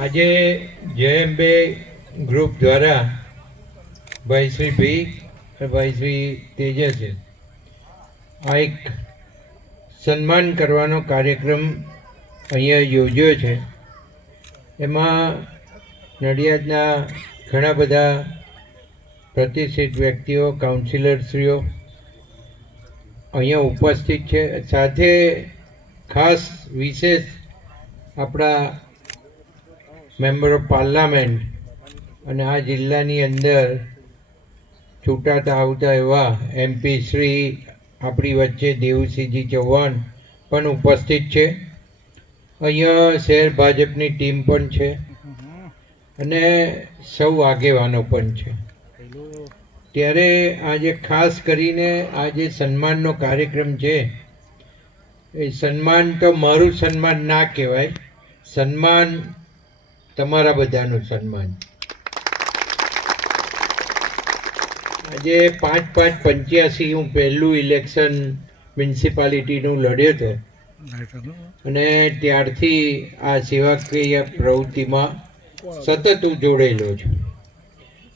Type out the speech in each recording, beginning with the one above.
આજે જેએમબે ગ્રુપ દ્વારા ભાઈ શ્રી ભી અને ભાઈ શ્રી તેજસે આ એક સન્માન કરવાનો કાર્યક્રમ અહીંયા યોજ્યો છે. એમાં નડિયાદના ઘણા બધા પ્રતિષ્ઠિત વ્યક્તિઓ, કાઉન્સિલરશ્રીઓ અહીંયા ઉપસ્થિત છે. સાથે ખાસ વિશેષ આપણા મેમ્બર ઓફ પાર્લામેન્ટ અને આ જિલ્લાની અંદર ચૂંટાતા આવતા એવા એમપી શ્રી આપણી વચ્ચે દેવુસિંહજી ચૌહાણ પણ ઉપસ્થિત છે. અહીંયા શહેર ભાજપની ટીમ પણ છે અને સૌ આગેવાનો પણ છે. ત્યારે આજે ખાસ કરીને આ જે સન્માનનો કાર્યક્રમ છે, એ સન્માન તો મારું સન્માન ના કહેવાય, સન્માન તમારા બધાનું સન્માન. આજે 5/5/85 હું પહેલું ઇલેક્શન મ્યુનિસિપાલિટીનું લડ્યો હતો અને ત્યારથી આ સેવાકીય પ્રવૃત્તિમાં સતત હું જોડેલો છું.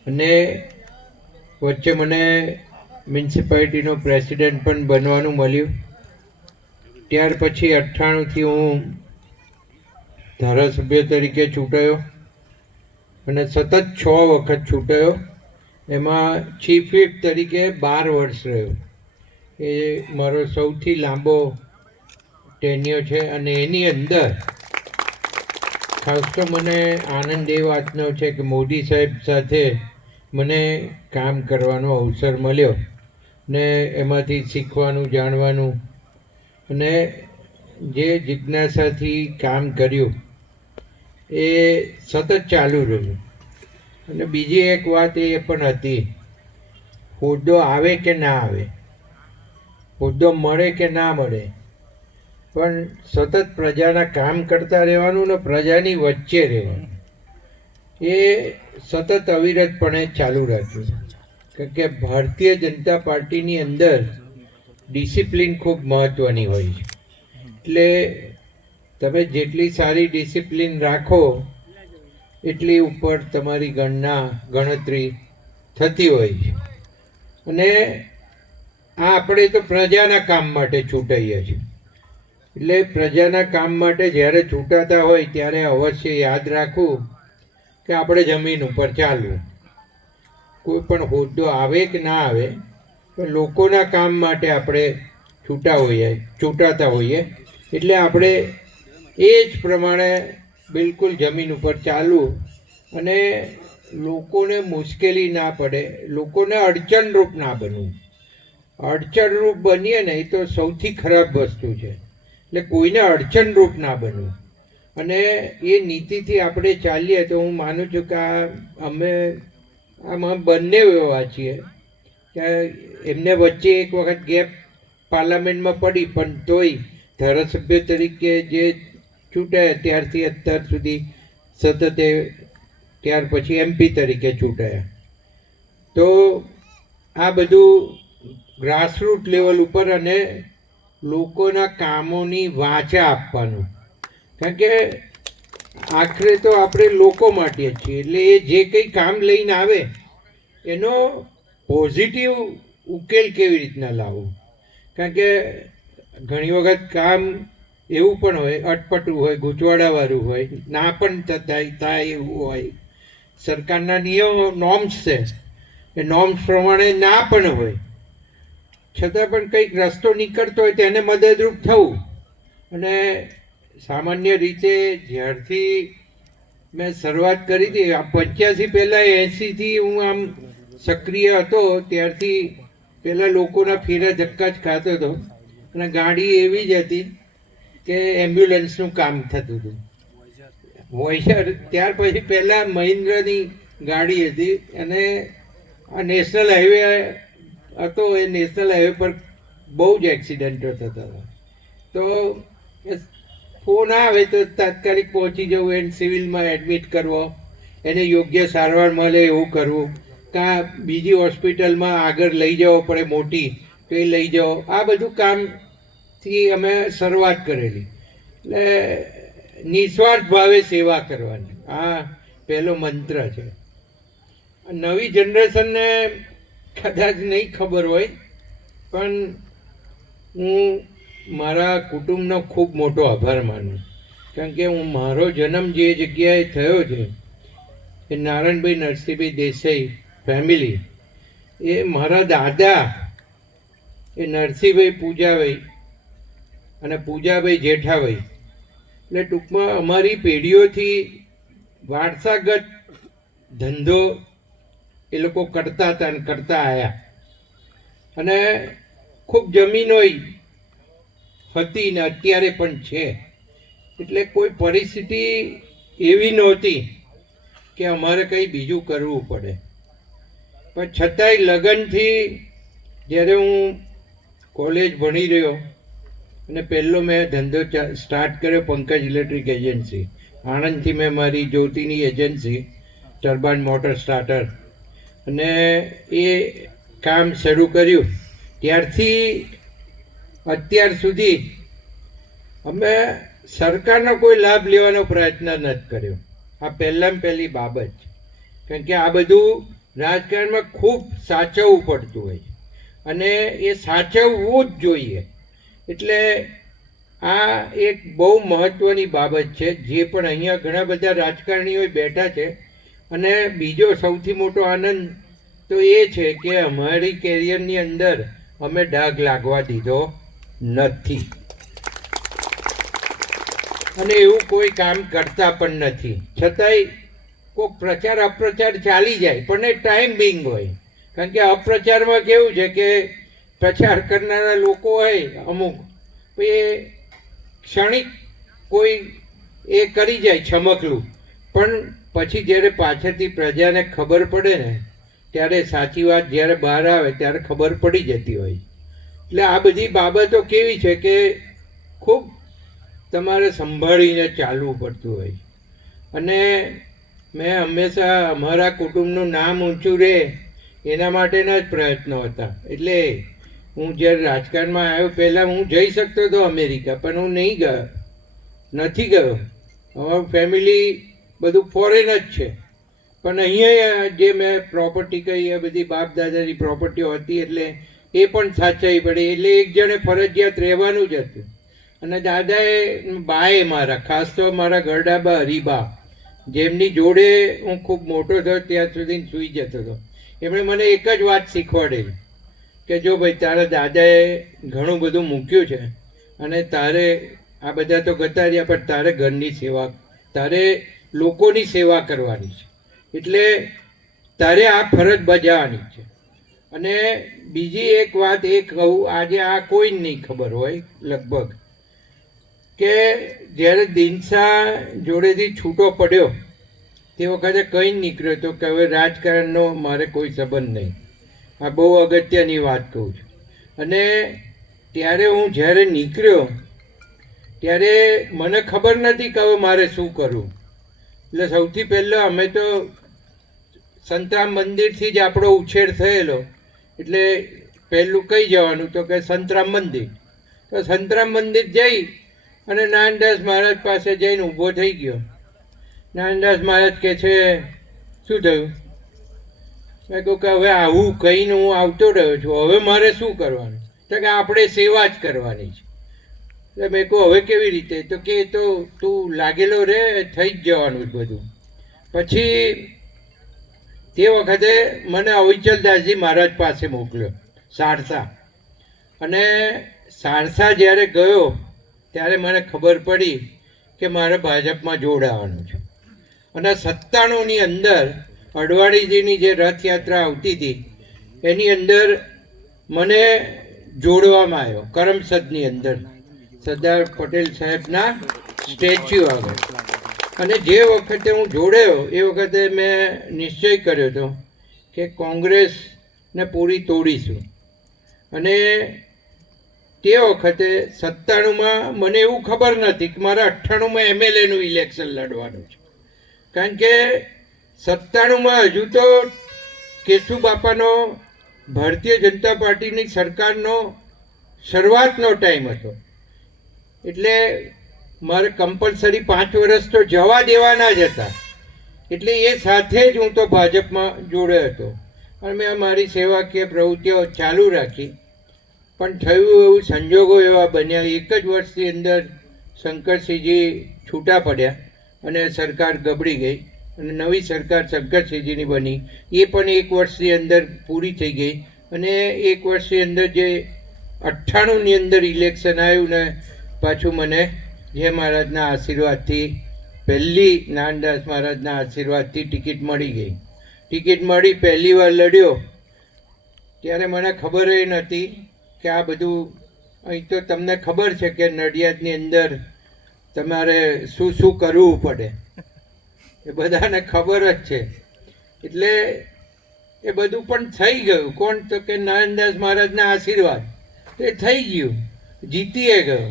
અને વચ્ચે મને મ્યુનિસિપાલિટીનો પ્રેસિડેન્ટ પણ બનવાનું મળ્યું. ત્યાર પછી 98થી હું ધારાસભ્ય તરીકે ચૂંટાયો અને સતત 6 વખત ચૂંટાયો. એમાં ચીફ વ્હીપ તરીકે 12 વર્ષ રહ્યો. એ મારો સૌથી લાંબો ટેન્યો છે. અને એની અંદર ખાસ તો મને આનંદ એ વાતનો છે કે મોદી સાહેબ સાથે મને કામ કરવાનો અવસર મળ્યો ને એમાંથી શીખવાનું, જાણવાનું અને જે જિજ્ઞાસાથી કામ કર્યું એ સતત ચાલુ રહ્યું. અને બીજી એક વાત એ પણ હતી, હોદ્દો આવે કે ના આવે, હોદ્દો મળે કે ના મળે, પણ સતત પ્રજાના કામ કરતા રહેવાનું ને પ્રજાની વચ્ચે રહેવાનું, એ સતત અવિરતપણે ચાલુ રાખ્યું. કારણ કે ભારતીય જનતા પાર્ટીની અંદર ડિસિપ્લિન ખૂબ મહત્ત્વની હોય છે. એટલે તમે જેટલી સારી ડિસિપ્લિન રાખો એટલી ઉપર તમારી ગણતરી થતી હોય છે. અને આ આપણે તો પ્રજાના કામ માટે ચૂંટાઈએ છીએ. એટલે પ્રજાના કામ માટે જ્યારે ચૂંટાતા હોય ત્યારે અવશ્ય યાદ રાખવું કે આપણે જમીન ઉપર ચાલવું. કોઈ પણ હોદ્દો આવે કે ના આવે, પણ લોકોના કામ માટે આપણે ચૂંટાતા હોઈએ. એટલે આપણે એ જ પ્રમાણે બિલકુલ જમીન ઉપર ચાલવું અને લોકોને મુશ્કેલી ના પડે, લોકોને અડચણરૂપ ના બનવું. અડચણરૂપ બનીએ ને એ તો સૌથી ખરાબ વસ્તુ છે. એટલે કોઈને અડચણરૂપ ના બનવું અને એ નીતિથી આપણે ચાલીએ તો હું માનું છું કે અમે આમાં બંને એવા છીએ કે એમને વચ્ચે એક વખત ગેપ પાર્લામેન્ટમાં પડી, પણ તોય ધારાસભ્ય તરીકે જે ચૂંટાયા ત્યારથી અત્યાર સુધી સતત ત્યાર પછી એમપી તરીકે ચૂંટાયા. તો આ બધું ગ્રાસરૂટ લેવલ ઉપર અને લોકોના કામોની વાચા આપવાનું. કારણ કે આખરે તો આપણે લોકો માટે જ છીએ. એટલે એ જે કંઈ કામ લઈને આવે એનો પોઝિટિવ ઉકેલ કેવી રીતના લાવવો. કારણ કે ઘણી વખત કામ એવું પણ હોય, અટપટું હોય, ગૂંચવાડાવાળું હોય, ના પણ થાય એવું હોય. સરકારના નિયમો, નોર્મ્સ છે, એ નોર્મ્સ પ્રમાણે ના પણ હોય, છતાં પણ કંઈક રસ્તો નીકળતો હોય તો એને મદદરૂપ થવું. અને સામાન્ય રીતે જ્યારથી મેં શરૂઆત કરી હતી 85 પહેલાં 80થી હું આમ સક્રિય હતો, ત્યારથી પહેલાં લોકોના ફેરા ધક્કા જ ખાતો હતો. અને ગાડી એવી જ હતી કે એમ્બ્યુલન્સનું કામ થતું હતું. વોઇસર ત્યાર પછી પહેલાં મહિન્દ્રની ગાડી હતી અને આ નેશનલ હાઈવે હતો. એ નેશનલ હાઈવે પર બહુ જ એક્સિડન્ટો થતા હતા. તો ફોન આવે તો તાત્કાલિક પહોંચી જવું, એને સિવિલમાં એડમિટ કરવો, એને યોગ્ય સારવાર મળે એવું કરવું, કાં બીજી હોસ્પિટલમાં આગળ લઈ જવો પડે મોટી તો એ લઈ જાઓ. આ બધું કામથી અમે શરૂઆત કરેલી. એટલે નિસ્વાર્થ ભાવે સેવા કરવાની, આ પહેલો મંત્ર છે. નવી જનરેશનને કદાચ નહીં ખબર હોય, પણ હું મારા કુટુંબનો ખૂબ મોટો આભાર માનું. કારણ કે મારો જન્મ જે જગ્યાએ થયો છે એ નારાયણભાઈ નરસિંહભાઈ દેસાઈ ફેમિલી, એ મારા દાદા એ નરસિંહભાઈ પૂજાભાઈ અને પૂજાભાઈ જેઠાભાઈ, એટલે ટૂંકમાં અમારી પેઢીઓથી વારસાગત ધંધો એ લોકો કરતા હતા અને કરતા આવ્યા. અને ખૂબ જમીનો હતી ને અત્યારે પણ છે. એટલે કોઈ પરિસ્થિતિ એવી નહોતી કે અમારે કંઈ બીજું કરવું પડે. પણ છતાંય લગનથી જ્યારે હું કોલેજ ભણી રહ્યો અને પહેલો મેં ધંધો સ્ટાર્ટ કર્યો પંકજ ઇલેક્ટ્રિક એજન્સી આણંદથી, મેં મારી જ્યોતિની એજન્સી ટર્બાઇન મોટર સ્ટાર્ટર, અને એ કામ શરૂ કર્યું. ત્યારથી અત્યાર સુધી અમે સરકારનો કોઈ લાભ લેવાનો પ્રયત્ન નથી કર્યો. આ પહેલી બાબત. કારણ કે આ બધું રાજકારણમાં ખૂબ સાચવવું પડતું હોય અને એ સાચવવું જ જોઈએ. એટલે આ એક બહુ મહત્ત્વની બાબત છે. જે પણ અહીંયા ઘણા બધા રાજકારણીઓ બેઠા છે. અને બીજો સૌથી મોટો આનંદ તો એ છે કે અમારી કેરિયરની અંદર અમે ડાઘ લાગવા દીધો નથી અને એવું કોઈ કામ કરતા પણ નથી. છતાંય કોઈક પ્રચાર અપ્રચાર ચાલી જાય, પણ એ ટાઈમ બિંગ હોય. કારણ કે અપ્રચારમાં કેવું છે કે પ્રચાર કરનારા લોકો હોય અમુક, એ ક્ષણિક કોઈ એ કરી જાય છમકલું, પણ પછી જ્યારે પાછળથી પ્રજાને ખબર પડે ને ત્યારે સાચી વાત જ્યારે બહાર આવે ત્યારે ખબર પડી જતી હોય. એટલે આ બધી બાબતો કેવી છે કે ખૂબ તમારે સંભાળીને ચાલવું પડતું હોય. અને મેં હંમેશા અમારા કુટુંબનું નામ ઊંચું રહે એના માટેના જ પ્રયત્નો હતા. એટલે હું જ્યારે રાજકારણમાં આવ્યો, પહેલાં હું જઈ શકતો હતો અમેરિકા, પણ હું નહીં ગયો, નથી ગયો. અમારું ફેમિલી બધું ફોરેન જ છે. પણ અહીંયા જે મેં પ્રોપર્ટી કહી એ બધી બાપ દાદાની પ્રોપર્ટીઓ હતી, એટલે એ પણ સાચવવી પડે. એટલે એક જણે ફરજિયાત રહેવાનું જ હતું. અને દાદાએ બાએ મારા, ખાસ તો મારા ગરડાબા હરિબા, જેમની જોડે હું ખૂબ મોટો થયો ત્યાં સુધી સૂઈ જતો હતો, એમણે મને એક જ વાત શીખવાડેલી કે જો ભાઈ તારા દાદાએ ઘણું બધું મૂક્યું છે અને તારે આ બધા તો ગતા રહ્યા, પણ તારે ઘરની સેવા, તારે લોકોની સેવા કરવાની છે. એટલે તારે આ ફરજ બજાવવાની છે. અને બીજી એક વાત એ કહું, આજે આ કોઈ નહીં ખબર હોય લગભગ, કે જ્યારે દિનસા જોડેથી છૂટો પડ્યો તે વખતે કંઈ નીકળ્યો હતો કે હવે રાજકારણનો મારે કોઈ સંબંધ નહીં. આ બહુ અગત્યની વાત કહું છું. અને ત્યારે હું જ્યારે નીકળ્યો ત્યારે મને ખબર નથી કે હવે મારે શું કરવું. એટલે સૌથી પહેલાં અમે તો સંતરામ મંદિરથી જ આપણો ઉછેર થયેલો, એટલે પહેલું કઈ જવાનું તો કે સંતરામ મંદિર. તો સંતરામ મંદિર જઈ અને નાનદાસ મહારાજ પાસે જઈને ઊભો થઈ ગયો. નાનદાસ મહારાજ કહે છે શું થયું? મેં કહું કે હવે આવું કહીને હું આવતો રહ્યો છું, હવે મારે શું કરવાનું? તો કે આપણે સેવા જ કરવાની છે. એટલે મેં કહું હવે કેવી રીતે? તો કે તો તું લાગેલો રે, થઈ જ જવાનું બધું. પછી તે વખતે મને અવિચલદાસજી મહારાજ પાસે મોકલ્યો સારસા. અને સારસા જ્યારે ગયો ત્યારે મને ખબર પડી કે મારે ભાજપમાં જોડાવાનું છે. અને 97ની અંદર અડવાણીજીની જે રથયાત્રા આવતી હતી એની અંદર મને જોડવામાં આવ્યો, કરમસદની અંદર સરદાર પટેલ સાહેબના સ્ટેચ્યુ આગળ. અને જે વખતે હું જોડાયો એ વખતે મેં નિશ્ચય કર્યો હતો કે કોંગ્રેસને પૂરી તોડીશું. અને તે વખતે 97માં મને એવું ખબર નથી કે મારે 98માં MLAનું ઇલેક્શન લડવાનું છે. કારણ કે 97માં હજુ તો કેશુબાપાનો ભારતીય જનતા પાર્ટીની સરકારનો શરૂઆતનો ટાઈમ હતો. એટલે મારે કમ્પલસરી 5 વર્ષ તો જવા દેવાના જ હતા. એટલે એ સાથે જ હું તો ભાજપમાં જોડ્યો હતો અને મેં મારી સેવાકીય પ્રવૃત્તિઓ ચાલુ રાખી. પણ થયું એવું, સંજોગો એવા બન્યા, એક જ વર્ષની અંદર શંકરસિંહજી છૂટા પડ્યા અને સરકાર ગબડી ગઈ અને નવી સરકાર શંકરસિંહજીની બની. એ પણ એક વર્ષની અંદર પૂરી થઈ ગઈ અને એક વર્ષની અંદર જે 98ની અંદર ઇલેક્શન આવ્યું ને પાછું મને જય મહારાજના આશીર્વાદથી, પહેલી નાનદાસ મહારાજના આશીર્વાદથી ટિકિટ મળી ગઈ. ટિકિટ મળી, પહેલી વાર લડ્યો ત્યારે મને ખબર એ નહોતી કે આ બધું, અહીં તો તમને ખબર છે કે નડિયાદની અંદર તમારે શું શું કરવું પડે, એ બધાને ખબર જ છે. એટલે એ બધું પણ થઈ ગયું. કોણ? તો કે નાનદાસ મહારાજના આશીર્વાદ. એ થઈ ગયું, જીતીએ ગયો.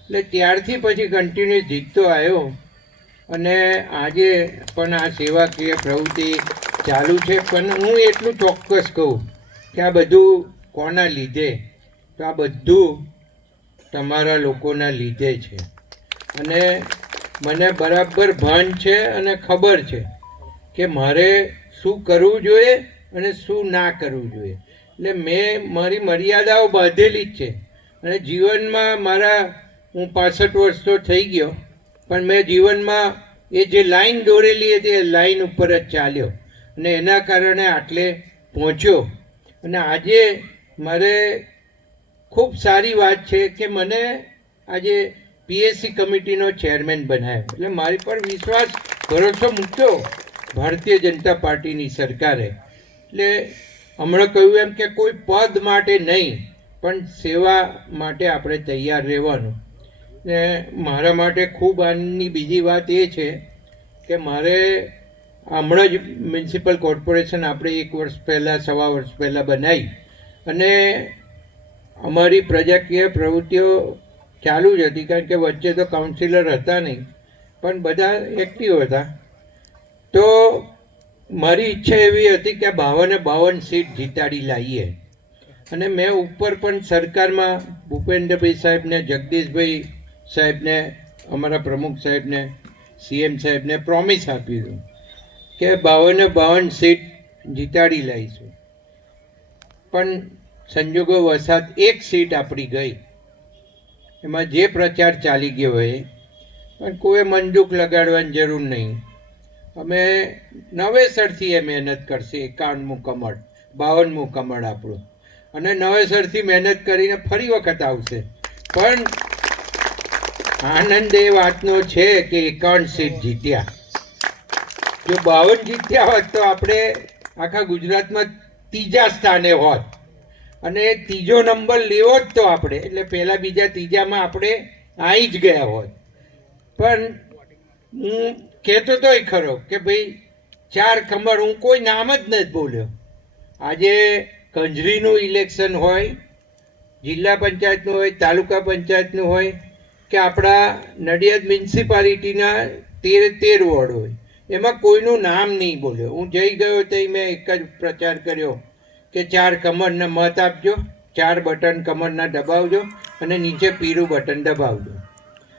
એટલે ત્યારથી પછી કન્ટિન્યુ જીતતો આવ્યો અને આજે પણ આ સેવાકીય પ્રવૃત્તિ ચાલુ છે. પણ હું એટલું ચોક્કસ કહું કે આ બધું કોના લીધે? તો આ બધું તમારા લોકોના લીધે છે. અને મને બરાબર ભાન છે અને ખબર છે કે મારે શું કરવું જોઈએ અને શું ના કરવું જોઈએ. એટલે મેં મારી મર્યાદાઓ બાંધેલી જ છે. અને જીવનમાં મારા, હું 65 વર્ષ તો થઈ ગયો, પણ મેં જીવનમાં એ જે લાઈન દોરેલી હતી એ લાઈન ઉપર જ ચાલ્યો અને એના કારણે આટલે પહોંચ્યો. અને આજે મારે ખૂબ સારી વાત છે કે મને આજે પીએસસી કમિટીનો ચેરમેન બનાવ્યો. એટલે મારી પર વિશ્વાસ, ભરોસો મૂક્યો ભારતીય જનતા પાર્ટીની સરકારે. એટલે હમણાં કહ્યું એમ કે કોઈ પદ માટે નહીં, પણ સેવા માટે આપણે તૈયાર રહેવાનું. ને મારા માટે ખૂબ આનંદની બીજી વાત એ છે કે મારે હમણાં જ મ્યુનિસિપલ કોર્પોરેશન આપણે 1 વર્ષ પહેલાં, 1.25 વર્ષ પહેલાં બનાવી અને અમારી પ્રજાકીય પ્રવૃત્તિઓ ચાલુ જ હતી. કારણ કે વચ્ચે તો કાઉન્સિલર હતા નહીં, પણ બધા એક્ટિવ હતા. તો મારી ઈચ્છા એવી હતી કે 52 સીટ જીતાડી લાવીએ. અને મેં ઉપર પણ સરકારમાં ભૂપેન્દ્રભાઈ સાહેબને, જગદીશભાઈ સાહેબને, અમારા પ્રમુખ સાહેબને, સીએમ સાહેબને પ્રોમિસ આપ્યું કે 52 સીટ જીતાડી લાવીશું. પણ સંજોગો વસાત એક સીટ આપણી ગઈ. એમાં જે પ્રચાર ચાલી ગયો હોય, પણ કોઈ મન દુઃખ લગાડવાની જરૂર નહીં. અમે નવેસરથી એ મહેનત કરશે. 51મું કમળ, 52મું કમળ આપણું, અને નવેસરથી મહેનત કરીને ફરી વખત આવશે. પણ આનંદ એ વાતનો છે કે 51 સીટ જીત્યા. જો 52 જીત્યા હોત તો આપણે આખા ગુજરાતમાં 3જા સ્થાને હોત અને 3જો નંબર લેવો જ તો આપણે. એટલે પહેલાં, બીજા, ત્રીજામાં આપણે આવી જ ગયા હોત. પણ હું કહેતો તોય ખરો કે ભાઈ 4 કમળ, હું કોઈ નામ જ નથી બોલ્યો. આજે કંજરીનું ઇલેક્શન હોય, જિલ્લા પંચાયતનું હોય, તાલુકા પંચાયતનું હોય કે આપણા નડિયાદ મ્યુનિસિપાલિટીના 13 વોર્ડ હોય, એમાં કોઈનું નામ નહીં બોલ્યો. હું જઈ ગયો તો મેં એક જ પ્રચાર કર્યો કે 4 કમળને મત આપજો, 4 બટન કમળના દબાવજો અને નીચે પીળું બટન દબાવજો.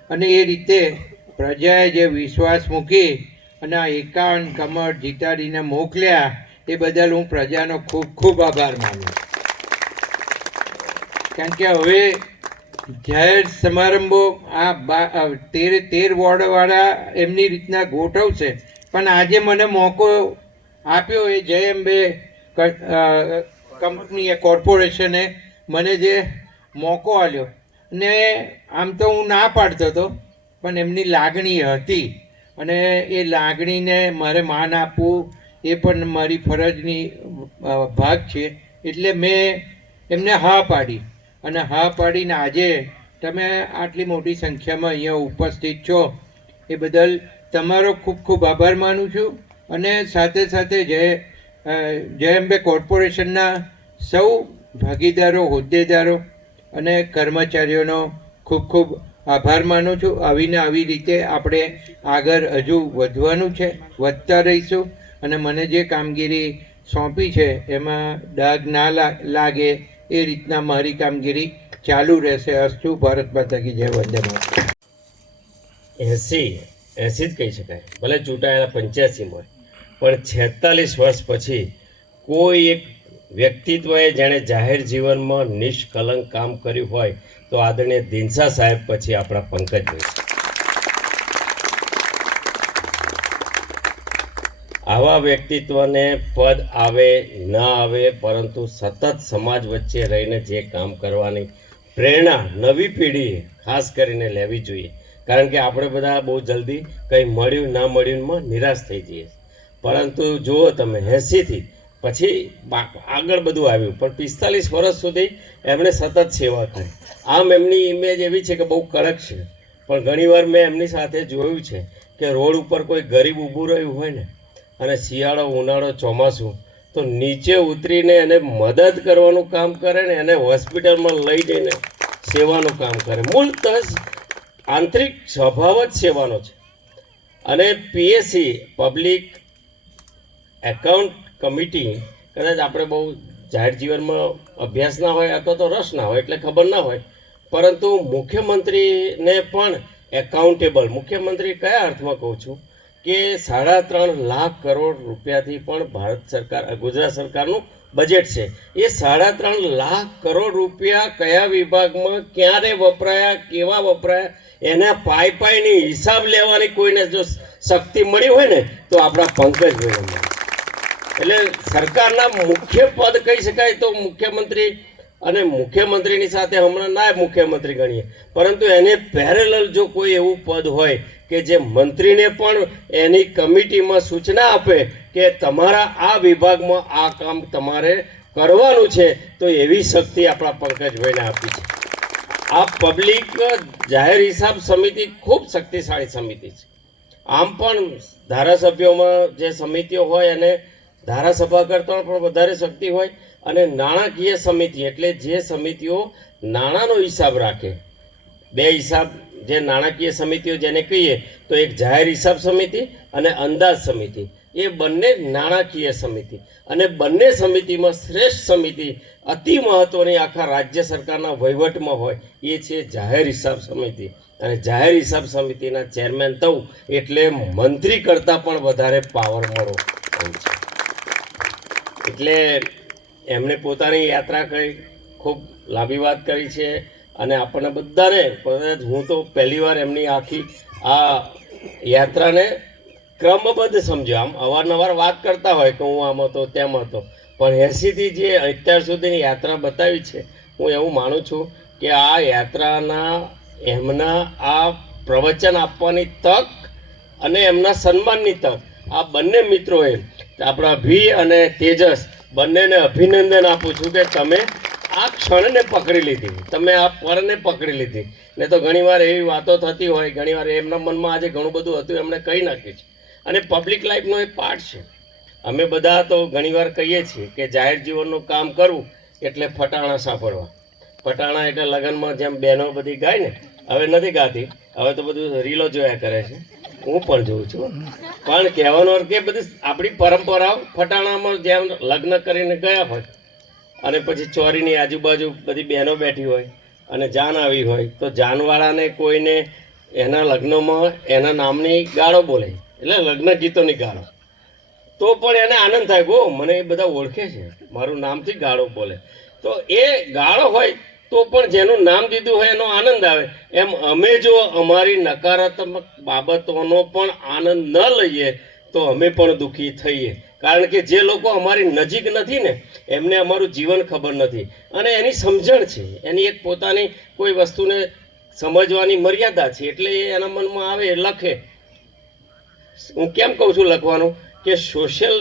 અને એ રીતે પ્રજાએ જે વિશ્વાસ મૂકી અને આ 51 કમળ જીતાડીને મોકલ્યા, એ બદલ હું પ્રજાનો ખૂબ ખૂબ આભાર માનું. કારણ કે હવે જાહેર સમારંભો આ 13 વોર્ડવાળા એમની રીતના ગોઠવશે. પણ આજે મને મોકો આપ્યો એ જય અંબે કંપનીએ, કોર્પોરેશને મને જે મોકો આપ્યો, ને આમ તો હું ના પાડતો હતો, પણ એમની લાગણી હતી અને એ લાગણીને મારે માન આપવું એ પણ મારી ફરજની ભાગ છે. એટલે મેં એમને હા પાડી અને હા પાડીને આજે તમે આટલી મોટી સંખ્યામાં અહીંયા ઉપસ્થિત છો એ બદલ તમારો ખૂબ ખૂબ આભાર માનું છું. અને સાથે સાથે જય અંબે કોર્પોરેશનના સૌ ભાગીદારો, હોદ્દેદારો અને કર્મચારીઓનો ખૂબ ખૂબ આભાર માનું છું. આવીને આવી રીતે આપણે આગળ હજુ વધવાનું છે, વધતા રહીશું. અને મને જે કામગીરી સોંપી છે એમાં ડાઘ ના લાગે એ રીતના મારી કામગીરી ચાલુ રહેશે. અસ્તુ. ભારત માતા કી જય. વંદે માતરમ. એંસી જ કહી શકાય, ભલે ચૂંટાયેલા 85 હોય, પણ 46 વર્ષ પછી કોઈ એક વ્યક્તિત્વએ જેણે જાહેર જીવનમાં નિષ્કલંક કામ કર્યું હોય તો આદરણીય દિનસા સાહેબ પછી આપણા પંકજભાઈ. આવા વ્યક્તિત્વને પદ આવે ન આવે પરંતુ સતત સમાજ વચ્ચે રહીને જે કામ કરવાની પ્રેરણા નવી પેઢીએ ખાસ કરીને લેવી જોઈએ. કારણ કે આપણે બધા બહુ જલ્દી કંઈ મળ્યું ના મળ્યુંમાં નિરાશ થઈ જઈએ, પરંતુ જુઓ તમે 80થી પછી આગળ બધું આવ્યું, પણ 45 વર્ષ સુધી એમણે સતત સેવા કરી. આમ એમની ઇમેજ એવી છે કે બહુ કડક છે, પણ ઘણીવાર મેં એમની સાથે જોયું છે કે રોડ ઉપર કોઈ ગરીબ ઊભું રહ્યું હોય ને અને શિયાળો ઉનાળો ચોમાસું તો નીચે ઉતરીને એને મદદ કરવાનું કામ કરે ને એને હોસ્પિટલમાં લઈ જઈને સેવાનું કામ કરે. મૂળતઃ આંતરિક સ્વભાવ જ સેવાનો છે. અને પીએસસી પબ્લિક એકાઉન્ટ કમિટી કદાચ આપણે બહુ જાહેર જીવનમાં અભ્યાસ ના હોય અથવા તો રસ ના હોય એટલે ખબર ના હોય, પરંતુ મુખ્યમંત્રીને પણ એકાઉન્ટેબલ, મુખ્યમંત્રી કયા અર્થમાં કહું છું કે 3.5 લાખ કરોડ રૂપિયાથી પણ ભારત સરકાર ગુજરાત સરકારનું બજેટ છે. એ 3.5 લાખ કરોડ રૂપિયા કયા વિભાગમાં ક્યારે વપરાયા, કેવા વપરાયા, એના પાઈની હિસાબ લેવાની કોઈને જો શક્તિ મળી હોય ને તો આપણા પંકજભાઈ મળે. એટલે સરકારના મુખ્ય પદ કહી શકાય તો મુખ્યમંત્રી, અને મુખ્યમંત્રીની સાથે હમણાં નાયબ મુખ્યમંત્રી ગણીએ, પરંતુ એને પેરેલલ જો કોઈ એવું પદ હોય કે જે મંત્રીને પણ એની કમિટીમાં સૂચના આપે કે તમારા આ વિભાગમાં આ કામ તમારે કરવાનું છે, તો એવી શક્તિ આપણા પંકજભાઈને આપી છે. આ પબ્લિક જાહેર હિસાબ સમિતિ ખૂબ શક્તિશાળી સમિતિ છે. આમ પણ ધારાસભ્યોમાં જે સમિતિઓ હોય અને ધારાસભા કરતાં પણ વધારે શક્તિ હોય, અને નાણાકીય સમિતિ એટલે જે સમિતિઓ નાણાંનો હિસાબ રાખે. બે હિસાબ જે નાણાકીય સમિતિઓ જેને કહીએ તો એક જાહેર હિસાબ સમિતિ અને અંદાજ સમિતિ, એ બંને નાણાકીય સમિતિ, અને બંને સમિતિમાં શ્રેષ્ઠ સમિતિ અતિ મહત્ત્વની આખા રાજ્ય સરકારના વહીવટમાં હોય એ છે જાહેર હિસાબ સમિતિ. અને જાહેર હિસાબ સમિતિના ચેરમેન થવું એટલે મંત્રી કરતાં પણ વધારે પાવર મળો છે. એટલે એમણે પોતાની યાત્રા કરી, ખૂબ લાંબી વાત કરી છે, અને આપણને બધાને, હું તો પહેલીવાર એમની આખી આ યાત્રાને ક્રમબદ્ધ સમજ્યો. આમ અવારનવાર વાત કરતા હોય કે હું આમ હતો તેમ હતો, પણ 80થી જે અત્યાર સુધીની યાત્રા બતાવી છે, હું એવું માનું છું કે આ યાત્રાના એમના આ પ્રવચન આપવાની તક અને એમના સન્માનની તક આ બંને મિત્રોએ, આપણા ભી અને તેજસ, બંનેને અભિનંદન આપું છું કે તમે આ ક્ષણને પકડી લીધી, તમે આ પરને પકડી લીધી. ને તો ઘણીવાર એવી વાતો થતી હોય, ઘણીવાર એમના મનમાં આજે ઘણું બધું હતું એમણે કહી નાખ્યું છે, અને પબ્લિક લાઈફનો એક પાર્ટ છે. અમે બધા તો ઘણીવાર કહીએ છીએ કે જાહેર જીવનનું કામ કરવું એટલે ફટાણા સાંભળવા. ફટાણા એટલે લગ્નમાં જેમ બહેનો બધી ગાય ને, હવે નથી ગાતી, હવે તો બધું રીલો જોયા કરે છે, હું પણ જોઉં છું. પણ કહેવાનો અર્થ કે બધી આપણી પરંપરાઓ ફટાણામાં જેમ લગ્ન કરીને ગયા હોય અને પછી ચોરીની આજુબાજુ બધી બહેનો બેઠી હોય અને જાન આવી હોય, તો જાનવાળાને કોઈને એના લગ્નમાં એના નામની ગાળો બોલે, એટલે લગ્ન ગીતોની ગાળો, તો પણ એને આનંદ થાય, ગો મને એ બધા ઓળખે છે, મારું નામથી ગાળો બોલે. તો એ ગાળો હોય તો પણ જેનું નામ દીધું હોય એનો આનંદ આવે. એમ અમે જો અમારી નકારાત્મક બાબતોનો પણ આનંદ ન લઈએ તો અમે પણ દુઃખી થઈએ, કારણ કે જે લોકો અમારી નજીક નથી ને એમને અમારું જીવન ખબર નથી, અને એની સમજણ છે, એની એક પોતાની કોઈ વસ્તુને સમજવાની મર્યાદા છે, એટલે એ એના મનમાં આવે એ લખે. હું કેમ કહું છું લખવાનું કે સોશિયલ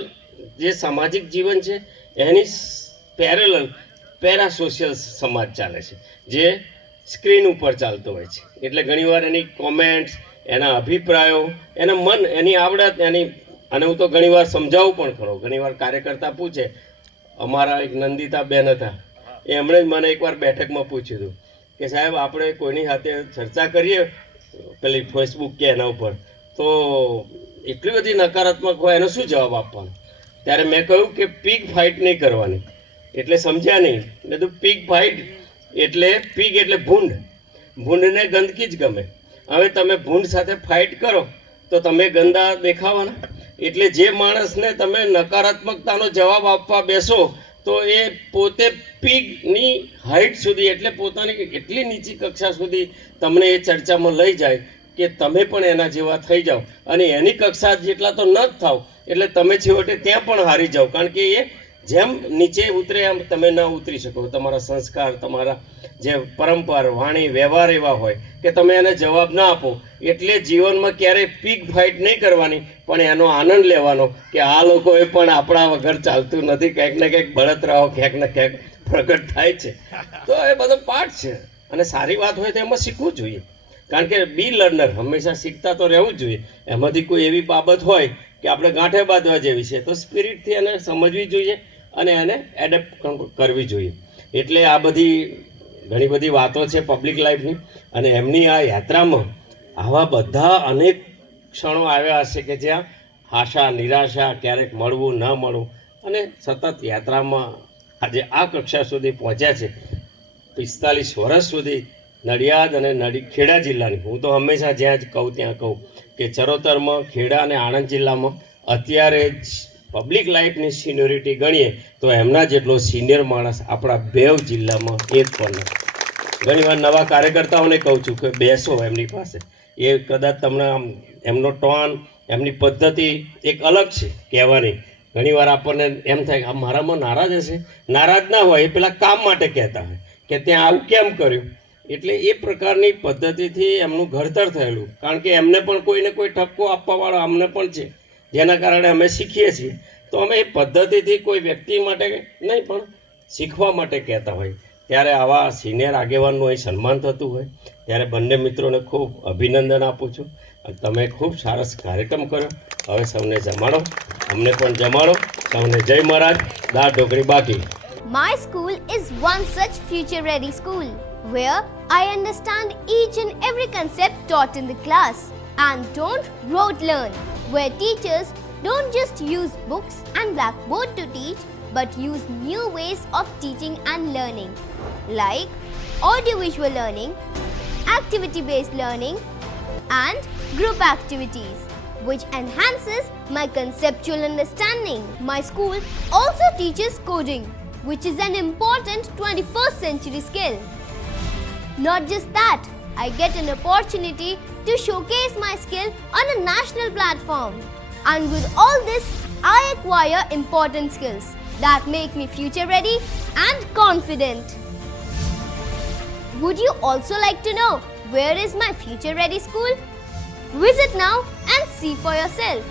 જે સામાજિક જીવન છે એની પેરેલલ પેરા સોશિયલ સમાજ ચાલે છે, જે સ્ક્રીન ઉપર ચાલતો હોય છે. એટલે ઘણીવાર એની કોમેન્ટ્સ, એના અભિપ્રાયો, એના મન, એની આવડત, એની, અને હું તો ઘણીવાર સમજાવું પણ ખરો. ઘણીવાર કાર્યકર્તા પૂછે, અમારા એક નંદિતા બેન હતા, એમણે જ મને એકવાર બેઠકમાં પૂછ્યું હતું કે સાહેબ આપણે કોઈની સાથે ચર્ચા કરીએ પેલી ફેસબુક કે એના ઉપર, તો એટલી બધી નકારાત્મક હોય એનો શું જવાબ આપવાનો? ત્યારે મેં કહ્યું કે પીક ફાઇટ નહીં કરવાની. એટલે સમજ્યા નહીં. મેં તો પીક ફાઇટ એટલે પીક એટલે ભૂંડ, ભૂંડને ગંદકી જ ગમે, હવે તમે ભૂંડ સાથે ફાઇટ કરો તો તમે ગંદા દેખાવાના. એટલે જે માણસને તમે નકારાત્મકતાનો જવાબ આપવા બેસો તો એ પોતે પીગની હાઇટ સુધી એટલે પોતાની એટલી નીચી કક્ષા સુધી તમને એ ચર્ચામાં લઈ જાય કે તમે પણ એના જેવા થઈ જાઓ અને એની કક્ષા જેટલા તો ન જ થાવ એટલે તમે છેવટે ત્યાં પણ હારી જાઓ. કારણ કે એ જેમ નીચે ઉતરે એમ તમે ન ઉતરી શકો. તમારા સંસ્કાર, તમારા જે પરંપરા, વાણી, વ્યવહાર એવા હોય કે તમે એને જવાબ ના આપો. એટલે જીવનમાં ક્યારેય પીક ફાઇટ નહીં કરવાની, પણ એનો આનંદ લેવાનો કે આ લોકોએ પણ આપણા વગર ચાલતું નથી, ક્યાંક ને ક્યાંક બળતરાઓ ક્યાંક ને ક્યાંક પ્રગટ થાય છે. તો એ બધો પાઠ છે અને સારી વાત હોય તો એમાં શીખવું જોઈએ. કારણ કે બી લર્નર, હંમેશા શીખતા તો રહેવું જ જોઈએ. એમાંથી કોઈ એવી બાબત હોય કે આપણે ગાંઠે બાંધવા જેવી છે તો સ્પિરિટથી એને સમજવી જોઈએ અને એને એડેપ્ટ કરવી જોઈએ. એટલે આ બધી ઘણી બધી વાતો છે પબ્લિક લાઈફની. અને એમની આ યાત્રામાં આવા બધા અનેક ક્ષણો આવ્યા હશે કે જ્યાં આશા, નિરાશા, ક્યારેક મળવું ન મળવું, અને સતત યાત્રામાં આજે આ કક્ષા સુધી પહોંચ્યા છે. 45 વર્ષ સુધી નડિયાદ અને ખેડા જિલ્લાની, હું તો હંમેશા જ્યાં જ કહું ત્યાં કહું કે ચરોતરમાં ખેડા અને આણંદ જિલ્લામાં અત્યારે જ પબ્લિક લાઈફની સિનિયોરિટી ગણીએ તો એમના જેટલો સિનિયર માણસ આપણા બેવ જિલ્લામાં એક પણ નથી. ઘણીવાર નવા કાર્યકર્તાઓને કહું છું કે બેસો એમની પાસે, એ કદાચ તમને આમ એમનો ટોન, એમની પદ્ધતિ એક અલગ છે કહેવાની. ઘણીવાર આપણને એમ થાય કે આ મારામાં નારાજ હશે. નારાજ ના હોય, એ પેલા કામ માટે કહેતા હોય કે ત્યાં આવું કેમ કર્યું. એટલે એ પ્રકારની પદ્ધતિથી એમનું ઘડતર થયેલું. કારણ કે એમને પણ કોઈને કોઈ ઠપકો આપવાવાળો અમને પણ છે, જેના કારણે અમે શીખીએ છીએ. તો અમે એ પદ્ધતિથી કોઈ વ્યક્તિ માટે નહીં પણ શીખવા માટે કહેતા હોય. ત્યારે આવા સિનિયર આગેવાનનું અહીં સન્માન થતું હોય ત્યારે બંને મિત્રોને ખૂબ અભિનંદન આપું છું. તમે ખૂબ સરસ કાર્યક્રમ કર્યો. હવે સૌને જમાડો, અમને પણ જમાડો. સૌને જય મહારાજ. દાળ ઢોકળી બાકી. My school is one such future-ready school where I understand each and every concept taught in the class and don't rote learn, where teachers don't just use books and blackboard to teach but use new ways of teaching and learning like audiovisual learning, activity-based learning and group activities which enhances my conceptual understanding. My school also teaches coding, which is an important 21st century skill. Not just that, I get an opportunity to showcase my skill on a national platform. And with all this, I acquire important skills that make me future ready and confident. Would you also like to know where is my future ready school? Visit now and see for yourself.